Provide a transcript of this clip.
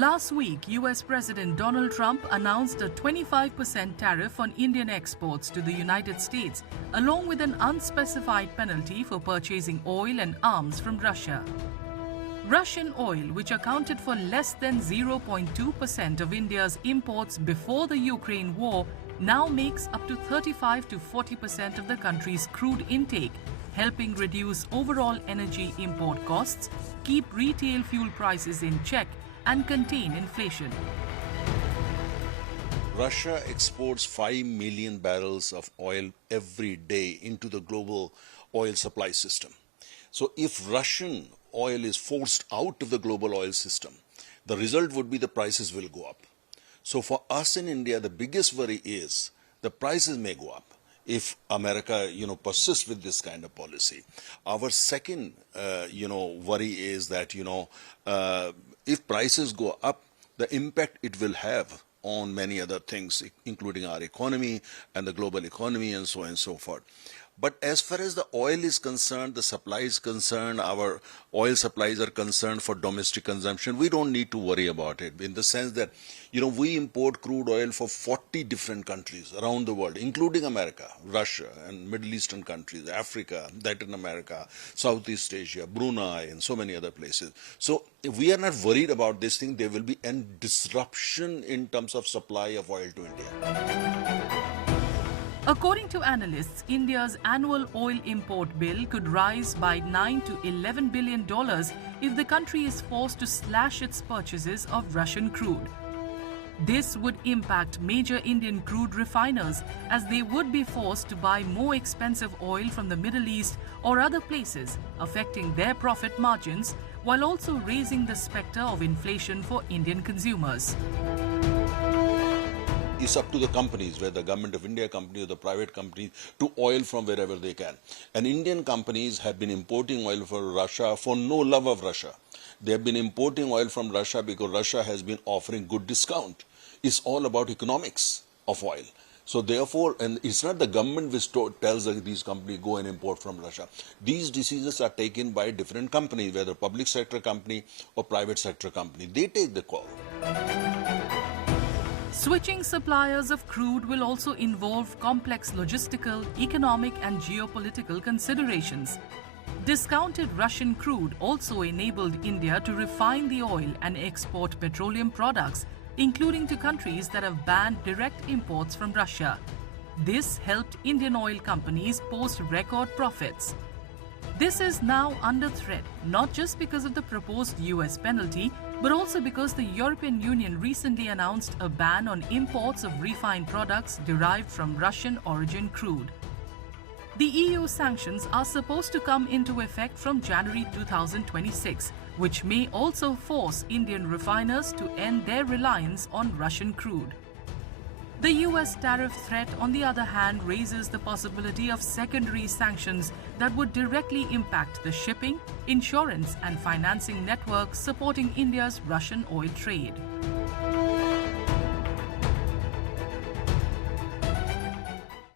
Last week, US President Donald Trump announced a 25% tariff on Indian exports to the United States, along with an unspecified penalty for purchasing oil and arms from Russia. Russian oil, which accounted for less than 0.2% of India's imports before the Ukraine war, now makes up to 35 to 40% of the country's crude intake, helping reduce overall energy import costs, keep retail fuel prices in check, and contain inflation. Russia exports 5 million barrels of oil every day into the global oil supply system. So if Russian oil is forced out of the global oil system, the result would be the prices will go up. So for us in India, the biggest worry is the prices may go up if America, persists with this kind of policy. Our second, worry is that, if prices go up, the impact it will have on many other things, including our economy and the global economy and so on and so forth. But as far as the oil is concerned, the supply is concerned, our oil supplies are concerned for domestic consumption, we don't need to worry about it, in the sense that, we import crude oil for 40 different countries around the world, including America, Russia, and Middle Eastern countries, Africa, Latin America, Southeast Asia, Brunei, and so many other places. So if we are not worried about this thing, there will be a disruption in terms of supply of oil to India. According to analysts, India's annual oil import bill could rise by $9 to $11 billion if the country is forced to slash its purchases of Russian crude. This would impact major Indian crude refiners, as they would be forced to buy more expensive oil from the Middle East or other places, affecting their profit margins, while also raising the spectre of inflation for Indian consumers. It's up to the companies, whether the Government of India company or the private companies, to oil from wherever they can. And Indian companies have been importing oil from Russia for no love of Russia. They have been importing oil from Russia because Russia has been offering good discount. It's all about economics of oil. So therefore, and it's not the government which tells these companies go and import from Russia. These decisions are taken by different companies, whether public sector company or private sector company. They take the call. Switching suppliers of crude will also involve complex logistical, economic, and geopolitical considerations. Discounted Russian crude also enabled India to refine the oil and export petroleum products, including to countries that have banned direct imports from Russia. This helped Indian oil companies post record profits. This is now under threat, not just because of the proposed US penalty, but also because the European Union recently announced a ban on imports of refined products derived from Russian origin crude. The EU sanctions are supposed to come into effect from January 2026, which may also force Indian refiners to end their reliance on Russian crude. The US tariff threat, on the other hand, raises the possibility of secondary sanctions that would directly impact the shipping, insurance, and financing networks supporting India's Russian oil trade.